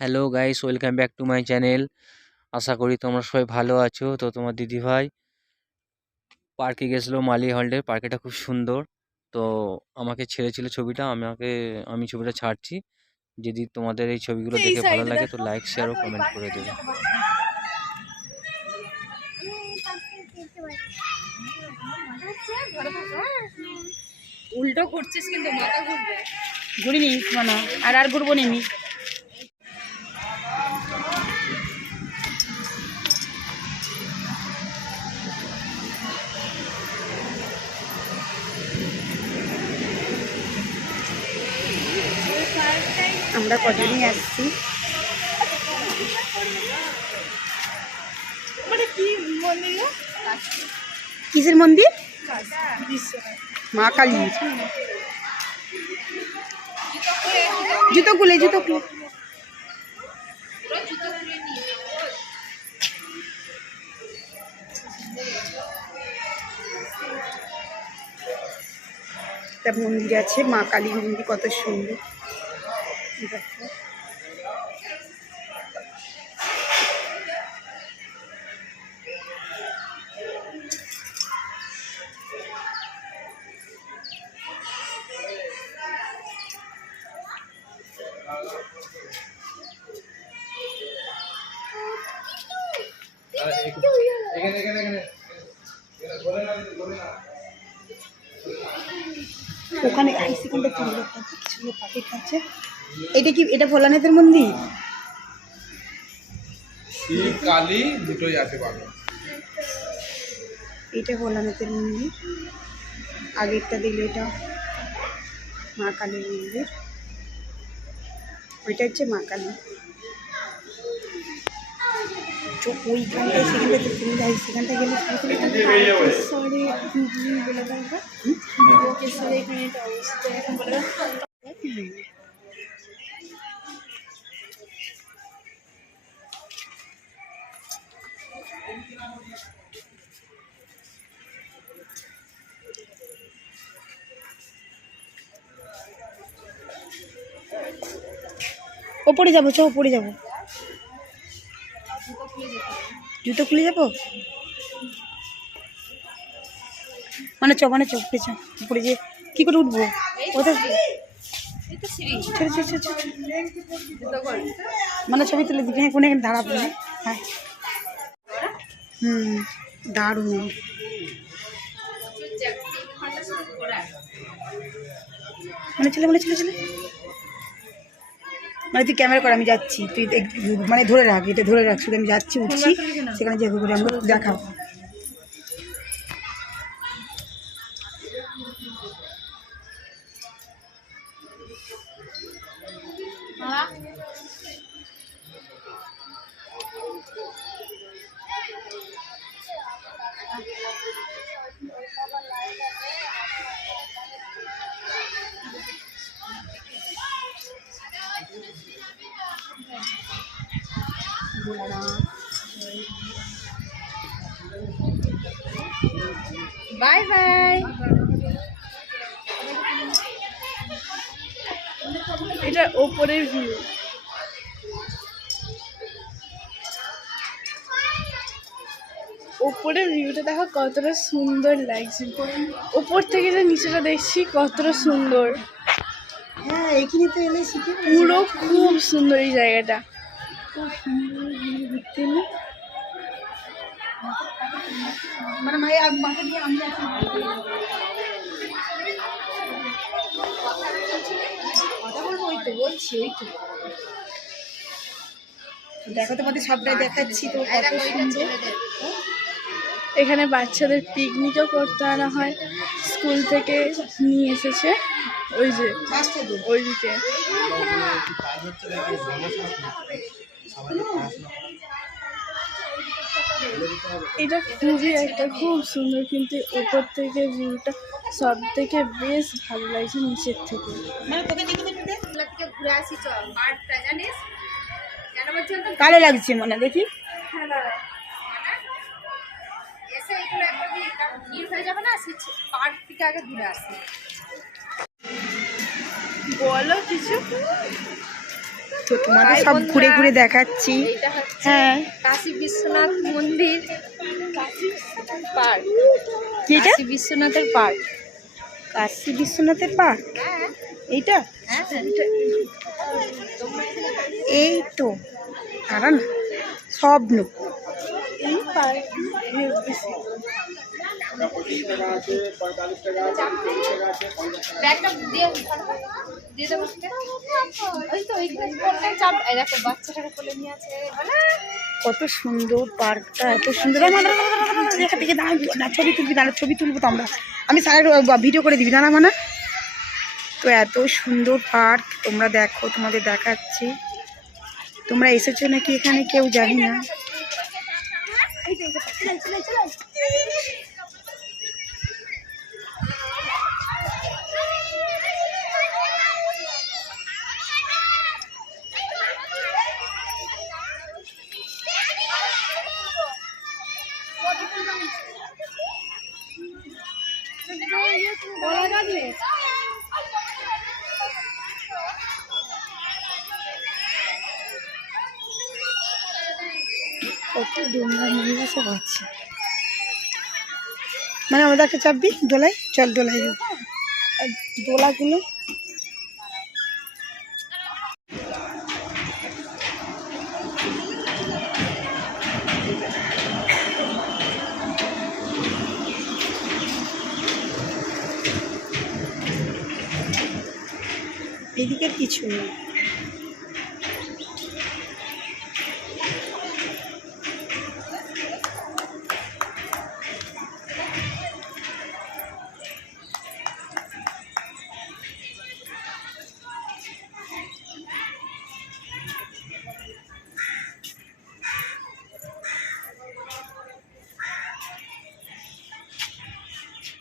Hello guys welcome back to my channel আশা করি তোমরা সবাই ভালো আছো। তো তোমার দিদিভাই পার্কে গেছিল মালি হল্ডে পার্কেটা খুব সুন্দর। তো আমাকে ছেড়েছিল ছবিটা। আমাকে আমি ছবিটা ছাড়ছি। যদি তোমাদের এই ছবিগুলো দেখে ভালো লাগে তো লাইক শেয়ার ও কমেন্ট করে দেবে উল্টো করছিস কিন্তু মাথা ঘুরবে। ঘুরি নিস মানে। আর আর ঘুরবো নি আমরা কজনই আসছি। মানে কিসের মন্দির? মা কালী। জুতো খুলে জুতো খুলে একটা মন্দির আছে মা কালী মন্দির কত সুন্দর। ওখানে আই সেকেন্ডে চলে একটা কিছু পাখি খাচ্ছে এটা কি এটা ভোলানাথের মন্দির? শিব কালী দুটোই আছে বাবা এটা ভোলানাথের মন্দির। আগেরটা দিলে এটা মা কালীর মন্দির। ওইটা হচ্ছে মা কালী। ওইখানটায় সেখানটাতে তুমি যাই সেখানটা গেলে সরি বলে দাও ওপরে যাব চ ওপরে যাব। জুতো খুলে যাব? মানে চ মানে চ, উপরে উপরে যে কী করে উঠবো? মানে ছবি তুলে দিবি হ্যাঁ কোনো এখানে দাঁড়াবো হ্যাঁ? হ্যাঁ। হুম, দারুণ। মানে ছেলে মানে ছেলে ছেলে মানে তুই ক্যামেরা করে আমি যাচ্ছি। তুই মানে ধরে রাখ এটা ধরে রাখ শুধু আমি যাচ্ছি উঠছি সেখানে যে করে আমরা দেখাও বাই বাই। এটা ওপরের ভিউ ওপরের ভিউটা দেখো কতটা সুন্দর লাগছে। ওপর থেকে যে নিচেটা দেখছি কতটা সুন্দর। হ্যাঁ এখানে তো এলে শিখে পুরো খুব সুন্দর এই জায়গাটা। ঘুরতে এলে মানে মায়ের আগ মাকে দিয়ে আমি কথা বলব ওই তো বলছি ওই তো। দেখো তোমাদের সবটাই দেখাচ্ছি তো কত সুন্দর। এখানে বাচ্চাদের পিকনিকও করতে আনা হয়। স্কুল থেকে নিয়ে এসেছে। ওই যে বাচ্চাদের ওইদিকে এটা খুবই একটা খুব সুন্দর কিন্তু ওপর থেকে ভিউটা সব থেকে বেশ ভালো লাগছে নিচের থেকে। মানে? কালো লাগছে মনে দেখি। এসে এগুলো একটা দিয়ে কারণ ভিড় হয়ে যাবে না সে পার্ক থেকে আগে ঘুরে আসি। বলো কিছু? তো তোমাদের সব ঘুরে ঘুরে দেখাচ্ছি। হ্যাঁ। কাশী বিশ্বনাথ মন্দির। পার্ক কাশী বিশ্বনাথের পার্ক। কাশী বিশ্বনাথের পার্ক? হ্যাঁ এইটা হ্যাঁ এই তো। দাঁড়া না। স্বপ্ন এই পার্ক ব্যাগটা দিয়ে দিয়ে দেবো ওই তো ওইখানে চাপ দেখো বাচ্চাটাকে কোলে নিয়ে আছে কত সুন্দর পার্কটা এত সুন্দর এখান থেকে দাঁড়া না ছবি তুলবি দাঁড়া ছবি তুলবো তো আমরা আমি সাইড ভিডিও করে দিবি দাঁড়া মানে তো এত সুন্দর পার্ক তোমরা দেখো তোমাদের দেখাচ্ছি তোমরা এসেছ নাকি এখানে কেউ জানি না কত ডোমরা মহিলা সব আছে। মানে আমাদের একটা চাপবি দোলাই চল দোলাই দোলাগুলো? এদিকে কিছু নেই।